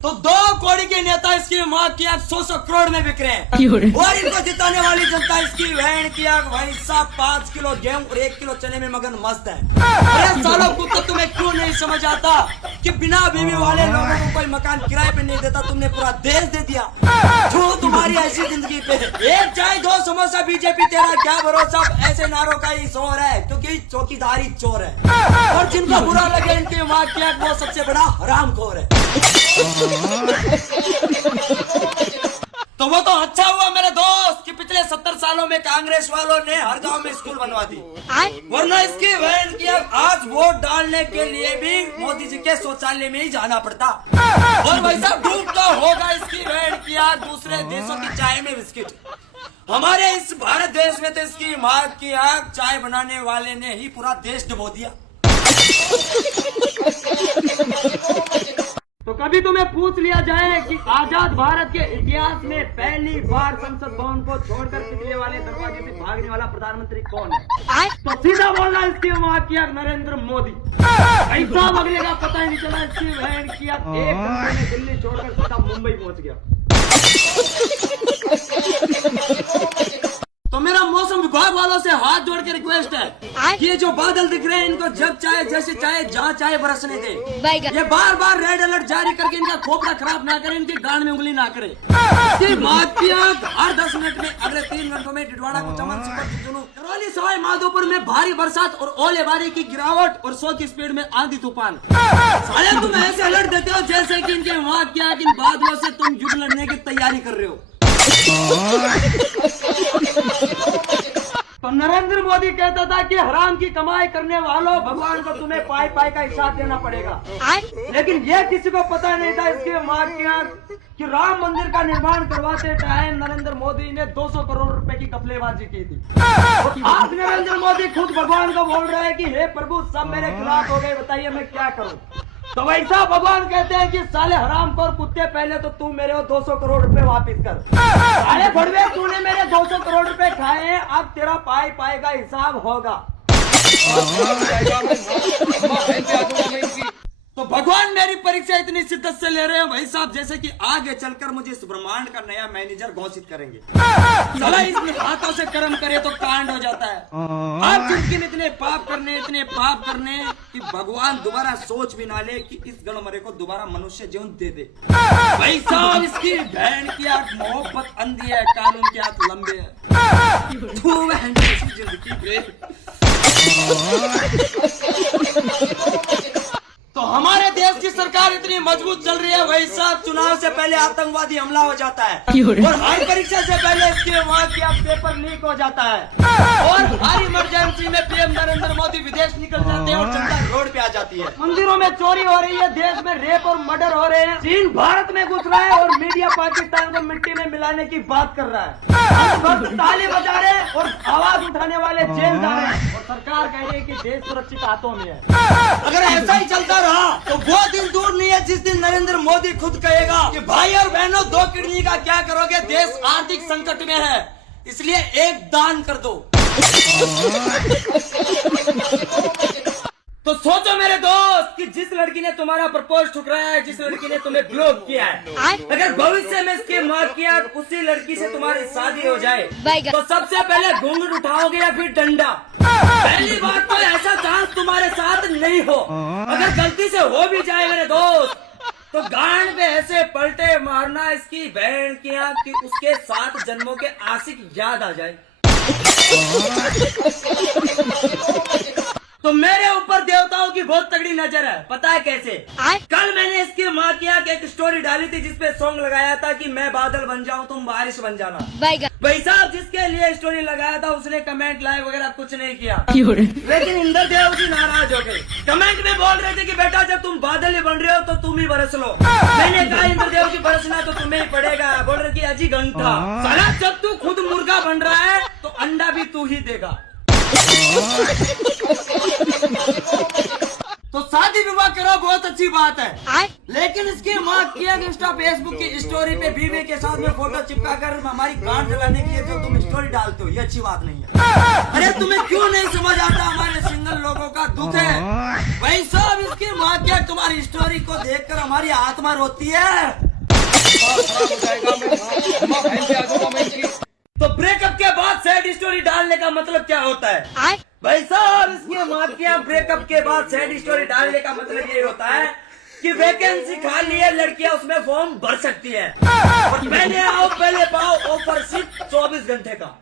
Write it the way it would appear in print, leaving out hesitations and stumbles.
तो 2 कौड़ी के नेता इसकी माँ की आग 100 करोड़ में बिक रहे हैं और इनको जिताने वाली जनता इसकी बहन की आग भाई साहब 5 किलो गेहूं और 1 किलो चने में मगन मस्त है। अरे सालों को तो तुम्हें क्यों नहीं समझ आता कि बिना बीवी वाले लोगों को कोई मकान किराए पे नहीं देता, तुमने पूरा देश दे दिया। क्यों तुम्हारी ऐसी जिंदगी पे एक चाय 2 समोसा बीजेपी तेरा क्या भरोसा, ऐसे नारों का ही शोर है क्योंकि चौकीदारी चोर है और जिनको बुरा लगे इनकी माँ की आग वो सबसे बड़ा हरामखोर है। तो वो तो अच्छा हुआ मेरे दोस्त कि पिछले 70 सालों में कांग्रेस वालों ने हर गांव में स्कूल बनवा दी, वरना इसकी बहन की आज वोट डालने के लिए भी मोदी जी के शौचालय में ही जाना पड़ता और वैसा डूबता होगा इसकी बहन की आज दूसरे देशों की चाय में बिस्किट। हमारे इस भारत देश में तो इसकी माँ की आग चाय बनाने वाले ने ही पूरा देश डुबो दिया। तो कभी तुम्हें पूछ लिया जाए कि आजाद भारत के इतिहास में पहली बार संसद भवन को छोड़कर पिछले वाले दरवाजे से भागने वाला प्रधानमंत्री कौन है, तो सीधा बोलना इसकी माँ की आग नरेंद्र मोदी। ऐसा अगले का पता ही नहीं चला इसकी बहन की आग 1 घंटे में दिल्ली छोड़कर सीधा मुंबई पहुंच गया। तो मेरा मौसम विभाग वालों से हाथ जोड़ के रिक्वेस्ट है कि ये जो बादल दिख रहे हैं इनको जब चाहे जैसे चाहे जहाँ चाहे बरसने दे, ये बार बार रेड अलर्ट जारी करके इनका खोपड़ा खराब ना करे, इनकी गांड में उंगली ना करे। हर 10 मिनट में अगले 3 घंटों में डिडवाड़ा को चमन करौली सवाई माधोपुर में भारी बरसात और ओलेबारी की गिरावट और 100 की स्पीड में आंधी तूफान। साले तुम ऐसे अलर्ट देते हो जैसे कि इनके वहाँ क्या इन बादलों से तुम युद्ध लड़ने की तैयारी कर रहे हो। तो नरेंद्र मोदी कहता था कि हराम की कमाई करने वालों भगवान को तुम्हें पाई पाई का हिसाब देना पड़ेगा, लेकिन ये किसी को पता नहीं था इसके माँ की आंख कि राम मंदिर का निर्माण करवाते टाइम नरेंद्र मोदी ने 200 करोड़ रुपए की घपलेबाजी की थी। आज नरेंद्र मोदी खुद भगवान को बोल रहा है कि हे प्रभु सब मेरे खिलाफ हो गए, बताइए मैं क्या करूं। तो वैसा भगवान कहते हैं कि साले हराम खोर कुत्ते, पहले तो तू मेरे 200 करोड़ रुपए वापिस कर। साले भड़वे तूने मेरे 200 करोड़ रुपए खाए हैं, अब तेरा पाई पाई का हिसाब होगा। तो भगवान मेरी परीक्षा इतनी शिद्दत से ले रहे हैं भाई साहब जैसे कि आगे चलकर मुझे इस ब्रह्मांड का नया मैनेजर घोषित करेंगे। चला इसमें हाथों से कर्म करे तो कांड हो जाता है। आप जिंदगी में इतने पाप करने कि भगवान दोबारा सोच भी ना ले कि इस गणमरे को दोबारा मनुष्य जीवन दे दे। भाई साहब इसकी बहन की आंख मोहब्बत अंधी है, कानून के हाथ लंबे है। जिंदगी तो हमारे देश की सरकार इतनी मजबूत चल रही है भाई साहब, चुनाव से पहले आतंकवादी हमला हो जाता है और हर परीक्षा से पहले इसके वहाँ की पेपर लीक हो जाता है और हर इमरजेंसी में पीएम नरेंद्र मोदी विदेश निकल जाते हैं और जनता रोड पे आ जाती है। मंदिरों में चोरी हो रही है, देश में रेप और मर्डर हो रहे हैं, चीन भारत में घुस रहा है और मीडिया पाकिस्तान को मिट्टी में मिलाने की बात कर रहा है। ताली बजा रहे हैं और आवाज उठाने वाले जेल जा रहे हैं और सरकार कह रही है कि देश सुरक्षित हाथों में है। अगर ऐसा ही चलता तो वो दिन दूर नहीं है जिस दिन नरेंद्र मोदी खुद कहेगा कि भाई और बहनों 2 किडनी का क्या करोगे, देश आर्थिक संकट में है, इसलिए एक दान कर दो। तो सोचो मेरे दोस्त कि जिस लड़की ने तुम्हारा प्रपोज ठुकराया है, जिस लड़की ने तुम्हें ब्लॉक किया है, अगर भविष्य में इसकी माँ की आंख उसी लड़की से तुम्हारी शादी हो जाए तो सबसे पहले घूंघट उठाओगे या फिर डंडा? पहली बात तो ऐसा चांस तुम्हारे साथ नहीं हो, अगर गलती से हो भी जाए मेरे दोस्त तो गांड पे ऐसे पलटे मारना इसकी बहन की आंख की उसके 7 जन्मों के आशिक याद आ जाए। तो मेरे ऊपर देवताओं की बहुत तगड़ी नजर है, पता है कैसे? कल मैंने इसकी माँ की आंख एक स्टोरी डाली थी जिसपे सॉन्ग लगाया था कि मैं बादल बन जाऊं तुम बारिश बन जाना। भाई साहब जिसके लिए स्टोरी लगाया था उसने कमेंट लाइक वगैरह कुछ नहीं किया, लेकिन इंद्रदेव जी नाराज हो गए। कमेंट में बोल रहे थे कि बेटा जब तुम बादल ही बन रहे हो तो तुम ही बरस लो। मैंने कहा इंद्रदेव जी बरसना तो तुम्हें ही पड़ेगा। बोल रहे की अजी घंटा साला जब तू खुद मुर्गा बन रहा है तो अंडा भी तू ही देगा। तो शादी विवाह करो, बहुत अच्छी बात है, लेकिन इसकी माँ की इंस्टा फेसबुक की स्टोरी पे बीवी के साथ में फोटो चिपका कर हमारी गांड जलाने के लिए जो तुम स्टोरी डालते हो, ये अच्छी बात नहीं है। अरे तुम्हें क्यों नहीं समझ आता हमारे सिंगल लोगों का दुख है? भाई साहब, इसकी माँ क्या तुम्हारी स्टोरी को देखकर हमारी आत्मा रोती है। तो ब्रेकअप के बाद सैड स्टोरी डालने का मतलब क्या होता है? भाई साहब, इसकी माँ क्या ब्रेकअप के बाद सैड स्टोरी डालने का मतलब ये होता है कि वैकेंसी खाली है, लड़कियां उसमें फॉर्म भर सकती है, और पहले आओ पहले पाओ ऑफर सिर्फ 24 घंटे का।